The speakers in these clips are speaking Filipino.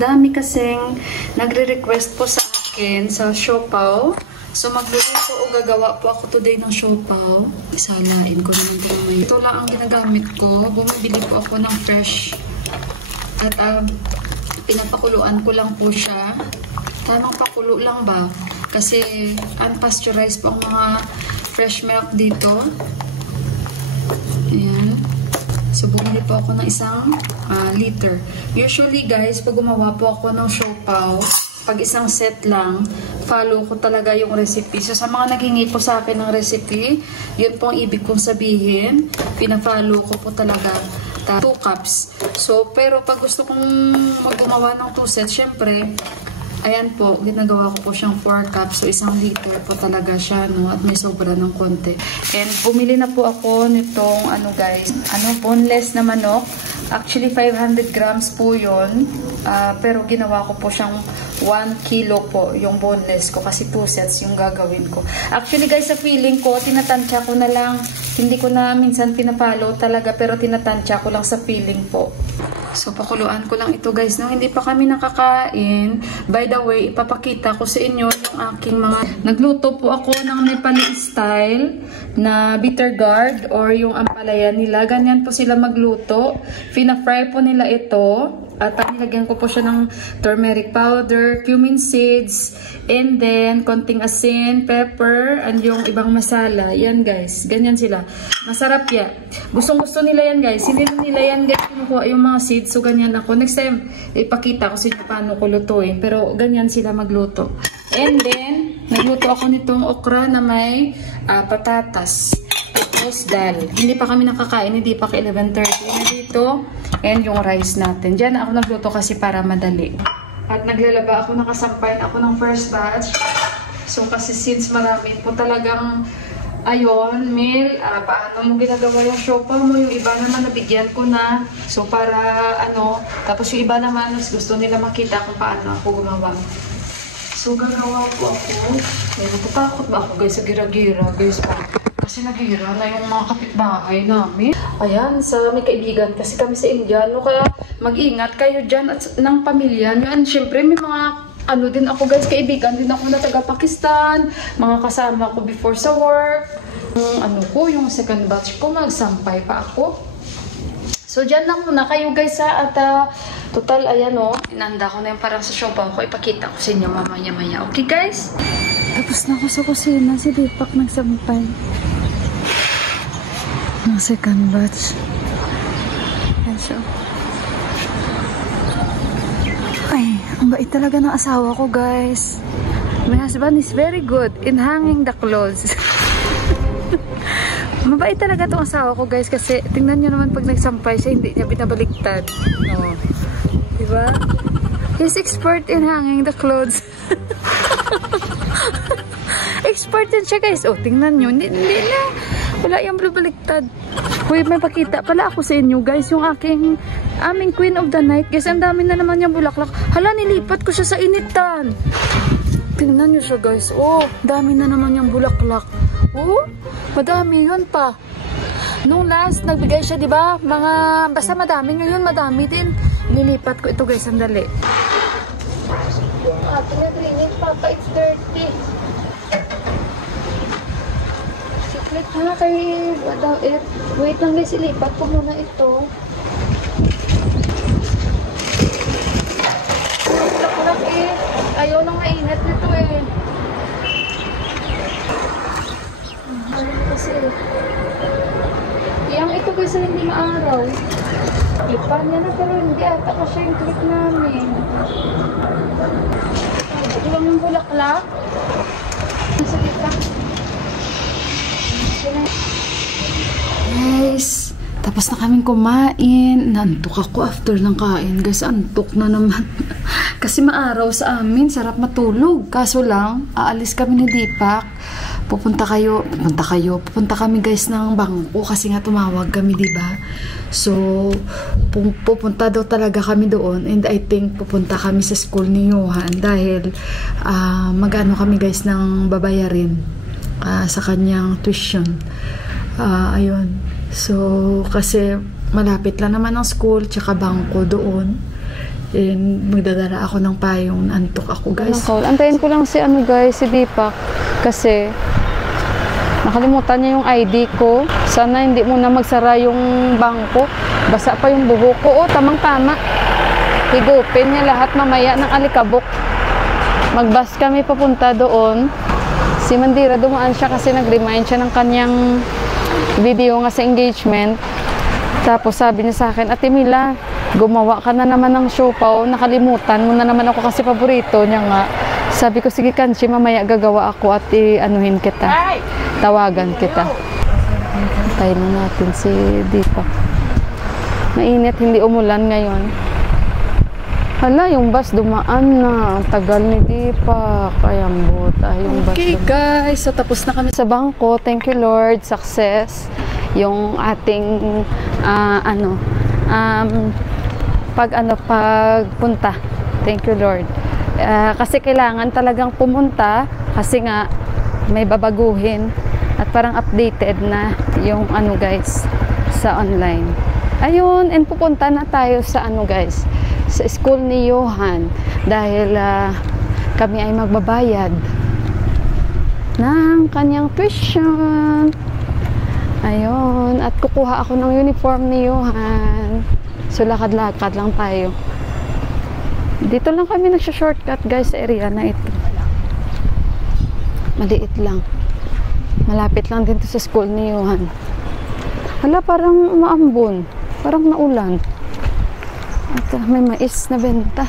dami kasing nagre-request po sa akin sa siopaw. So, magluluto o gagawa po ako today ng siopaw. Isalain ko naman po ngayon. Ito lang ang ginagamit ko. Bumibili po ako ng fresh. At pinapakuluan ko lang po siya. Tamang pakulo lang ba? Kasi unpasteurized po ang mga fresh milk dito. Ayan. So, bumili po ako ng 1 liter. Usually, guys, pag gumawa po ako ng siopaw, pag isang set lang, follow ko talaga yung recipe. So, sa mga naghingi po sa akin ng recipe, yun po ang ibig kong sabihin. Pina-follow ko po talaga 2 cups. So, pero pag gusto kong gumawa ng 2 sets, syempre, ayan po, ginagawa ko po siyang 4 cups. So, 1 liter po talaga siya, no? At may sobra ng konti. And, bumili na po ako nitong, guys, boneless na manok. Actually, 500 grams po yun. Pero, ginawa ko po siyang 1 kilo po, yung boneless ko. Kasi 2 sets yung gagawin ko. Actually, guys, sa feeling ko, tinatansya ko na lang. Hindi ko na minsan pinapalo talaga, pero tinatansya ko lang sa feeling po. So, pakuluan ko lang ito, guys. No, hindi pa kami nakakain. By the way, ipapakita ko sa inyo yung aking mga... Nagluto po ako ng Nepali style na bitter gourd or yung ampalaya nila. Ganyan po sila magluto. Fina-fry po nila ito. At nilagyan ko po siya ng turmeric powder, cumin seeds, and then konting asin, pepper, and yung ibang masala. Yan, guys. Ganyan sila. Masarap yan. Gustong-gusto nila yan, guys. Hindi nila yan, guys, kinukuha yung mga seeds. So, ganyan ako. Next time, ipakita ko sa inyo paano ko lutuin. Pero, ganyan sila magluto. And then, nagluto ako nitong okra na may patatas. Tapos, dal. Hindi pa kami nakakain. Hindi pa ka 11:30 na dito. And yung rice natin. Diyan ako nagluto kasi para madali. At naglalaba ako, nakasampay na ako ng first batch. So, kasi since marami po talagang ayon, Mil, paano mo ginagawa yung siopaw mo? Yung iba naman nabigyan ko na. So, para tapos yung iba naman, gusto nila makita kung paano ako gumawa. So, gagawa po ako. Natatakot ba ako, guys, sa gira-gira, guys? Kasi naghihira na yung mga kapitbahay namin. Ayan, sa may kaibigan kasi kami sa Indiano. Kaya mag-ingat kayo dyan at ng pamilya nyo. And syempre, may mga din ako, guys, kaibigan din ako na taga-Pakistan. Mga kasama ko before sa work. Yung second batch ko, magsampay pa ako. So, dyan lang muna kayo, guys, ha. At total, ayan, inanda ko na yung parang sa siopaw ko. Ipakita ko sa inyo mamaya-maya. Okay, guys? Tapos na ako sa kusina. Si Deepak nagsampay. Ang second batch. Ayan siya. Ay, ang bait talaga ng asawa ko, guys. My husband is very good in hanging the clothes. Mabait talaga itong asawa ko, guys, kasi tingnan nyo naman pag nagsampay siya, hindi niya binabaliktad. No. Diba? He's expert in hanging the clothes. Expert din siya, guys. Oh, tingnan nyo. Hindi na. Wala yung baliktad. Uy, may pakita pala ako sa inyo, guys. Yung aming queen of the night. Guys, ang dami na naman yung bulaklak. Hala, nilipat ko siya sa initan. Tingnan nyo siya, guys. Oh, dami na naman yung bulaklak. Oh, madami yun pa. Nung last, nagbigay siya, di ba? Basta madami. Ngayon, madami din. Nilipat ko ito, guys. Sandali. Pinag-linis, Papa. It's dirty. Secret ha, kay wait lang, guys. Ilipat ko muna ito. Bulaklak ayaw nang mainit nito kasi yang ito, guys, hindi maaraw. Ipan niya na, pero hindi ata kasi yung clip namin. Ito lang yung bulaklak. Nasa dito. Guys, tapos na kaming kumain. Nantok ako after ng kain, guys. Antok na naman. Kasi maaraw sa amin. Sarap matulog. Kaso lang, aalis kami ni Deepak. Pupunta kami, guys, ng bangko. Kasi nga tumawag kami, diba? So, pupunta daw talaga kami doon. And I think pupunta kami sa school ni Johan. Dahil mag-ano kami, guys, ng babayarin sa kanyang tuition. Ayun. So, kasi malapit lang naman ang school, tsaka bangko doon. And magdadala ako ng payong. Antok ako, guys. Antayin ko lang si guys, si Deepak. Kasi nakalimutan niya yung ID ko. Sana hindi muna magsara yung bangko. Basa pa yung buhok ko. Tamang-tama. Higupin niya lahat mamaya ng alikabok. Magbus kami papunta doon. Si Mandira dumaan siya kasi nag-remind siya ng kanyang video nga sa engagement. Tapos sabi niya sa akin, Ate Mila, gumawa ka na naman ng siopaw. Nakalimutan mo na naman ako kasi paborito niya nga. Sabi ko, sige Kanchi, mamaya gagawa ako at anuhin kita. Tawagan kita. Tayo na natin si Deepak. Mainit, hindi umulan ngayon. Hala, yung bus dumaan na. Ang tagal ni Deepak. Ayambot. Yung bus Okay, guys. So, tapos na kami sa bangko. Thank you, Lord. Success. Yung ating, pagpunta. Thank you, Lord. Kasi kailangan talagang pumunta. Kasi nga, may babaguhin. At parang updated na yung guys, sa online. Ayun, and pupunta na tayo sa guys, sa school ni Johan dahil kami ay magbabayad ng kanyang tuition. Ayun, at kukuha ako ng uniform ni Johan. So lakad-lakad lang tayo. Dito lang kami nagsha-shortcut guys sa area na ito. Maliit lang. Malapit lang dito sa school ni Johan. Hala, parang maambon. Parang naulan. At may mais na benta.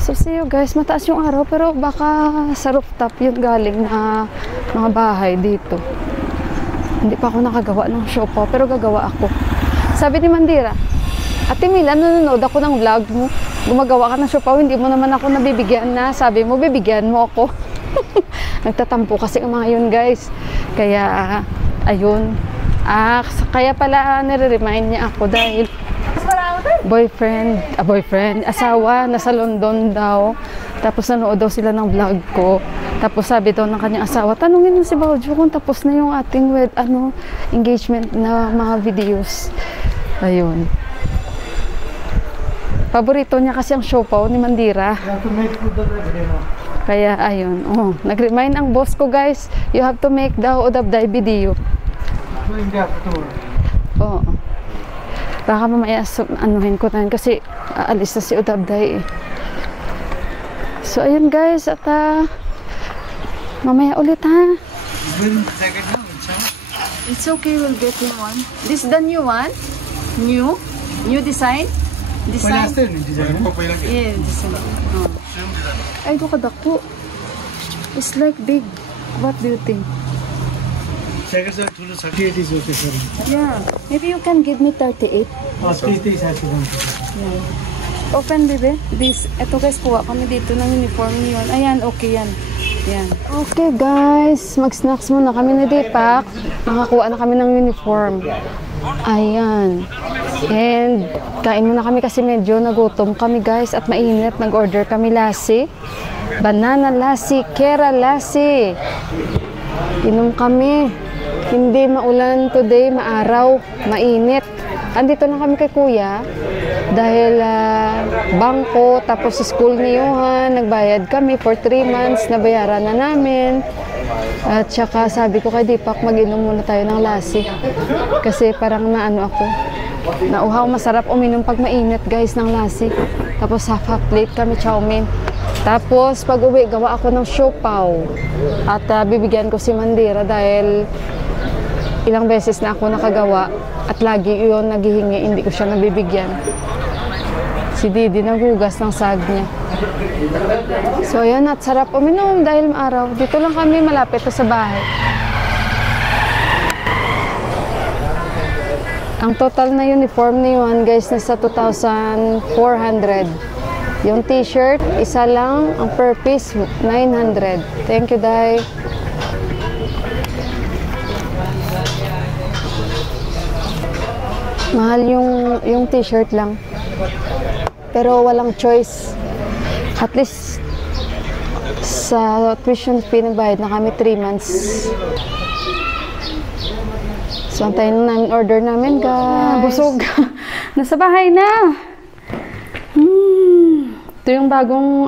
So see you guys, mataas yung araw pero baka sa rooftop yun galing na mga bahay dito. Hindi pa ako nakagawa ng siopaw pero gagawa ako. Sabi ni Mandira, Ate Mila, nanonood ako ng vlog mo. Gumagawa ka ng siopaw, hindi mo naman ako nabibigyan na. Sabi mo, bibigyan mo ako. Nagtatampo kasi ang mga yun guys. Kaya, ayun. Kaya pala nire-remind niya ako dahil asawa, nasa London daw. Tapos nanood daw sila ng vlog ko. Tapos sabi daw ng kanyang asawa, tanungin mo si Baujo kung tapos na yung ating engagement na mga videos. Ayun. Paborito niya kasi ang siopaw ni Mandira. Kaya ayun. Nag-remind ang boss ko guys, you have to make daw Udabday video. Oo. Baka mamaya anuhin ko na kasi aalis na si Udabday eh. So ayun guys, at mamaya ulit ha. It's okay, we'll get you one. This is the new one? New design? Design? Yeah, design. Ay, ito kadako. It's like big. What do you think? Yeah. Maybe you can give me 38. Yeah. Open, baby. Ito guys, kuha kami dito ng uniform yun. Ayan, okay yan. Yan. Okay guys, mag-snacks muna kami ni Deepak. Nakakuha na kami ng uniform. Ayan. And kain muna kami kasi medyo nagutom kami guys at mainit. Nag-order kami lassi. Banana lassi, kera lassi. Inom kami. Hindi maulan today, maaraw, mainit. Andito lang kami kay Kuya dahil bangko, tapos sa school ni Johan, nagbayad kami for 3 months, nabayaran na namin. At saka sabi ko kay Deepak, mag-inom muna tayo ng lassi. Kasi parang ako, nauhaw, masarap uminom pag mainit guys ng lassi. Tapos half plate kami chowmin. Tapos pag uwi, gawa ako ng siopaw. At bibigyan ko si Mandira dahil ilang beses na ako nakagawa at lagi yun naghihingi, hindi ko siya nabibigyan. Si Didi nagugas ng sag niya. So ayan, at sarap uminom dahil maaraw. Dito lang kami, malapit to sa bahay. Ang total na uniform ni Juan guys nasa 2,400. Yung t-shirt, isa lang. Ang per piece, 900. Thank you, Day. Mahal yung t-shirt lang. Pero walang choice. At least sa tuition fee nagbayad na kami 3 months. So antayin na namin order namin guys. Busog. Nasa bahay na. Ito yung bagong,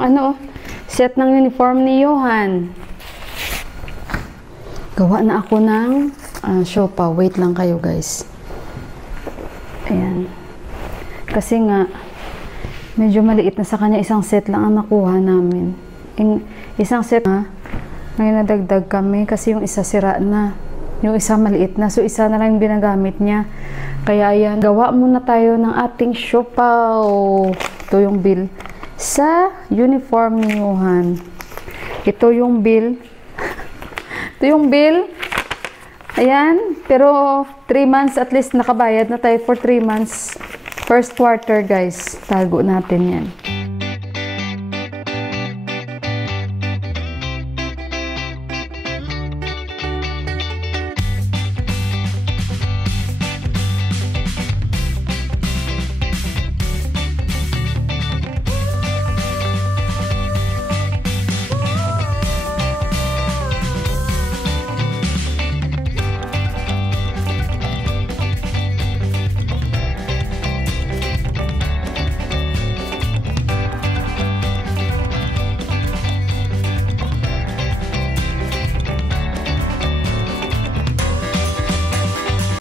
set ng uniform ni Johan. Gawa na ako ng siopaw. Wait lang kayo, guys. Ayan. Kasi nga, medyo maliit na sa kanya. Isang set lang ang nakuha namin. Isang set na, ngayon nadagdag kami kasi yung isa sira na. Yung isa maliit na. So, isa na lang yung binagamit niya. Kaya ayan, gawa muna tayo ng ating siopaw. Ito yung bill. Sa uniform ni Johan. Ito yung bill. Ito yung bill. Ayan. Pero 3 months at least nakabayad na tayo for 3 months. First quarter, guys. Tago natin yan.